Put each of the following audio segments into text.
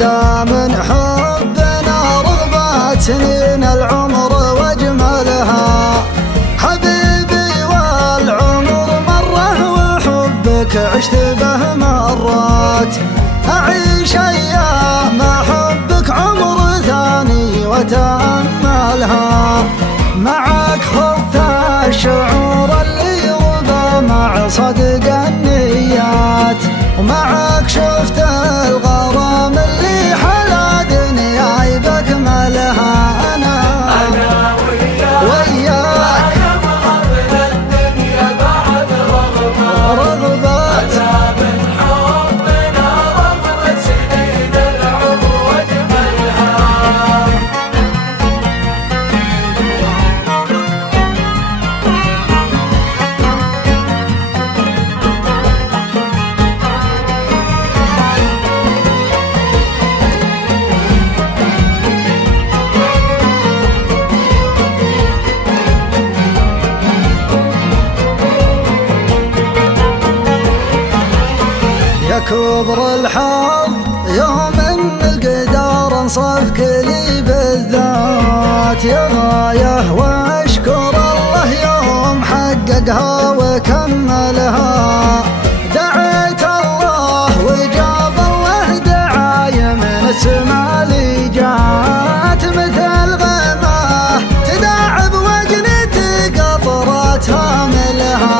هذا من حبنا رغبات سنين العمر واجملها. حبيبي والعمر مره وحبك عشت به مرات، أعيش أيام حبك عمر ثاني وتأملها. معك خذت الشعور اللي يرضى مع صدق النيات، ومعك شفت الغرام اللي حلا دنياي بأكملها. أنا وياك قبل الدنيا بعد رغبات، أتى من حبنا رغبة سنين العمر واجملها. يا كبر الحظ يوم ان القدر انصفك لي بالذات، يا غايه واشكر الله يوم حققها وكملها. دعيت الله وجاب الله دعايه من السما لي جات، مثل غماه تداعب وجنتي قطرات هاملها.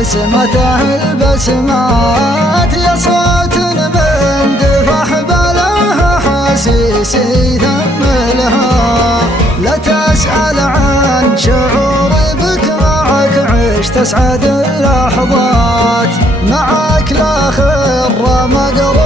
بسمته البسمات، يا صوت بندفح بلاها حسيسي ثملها. لا تسأل عن شعوري بك، معك عشت أسعد اللحظات، معك لا خر مقر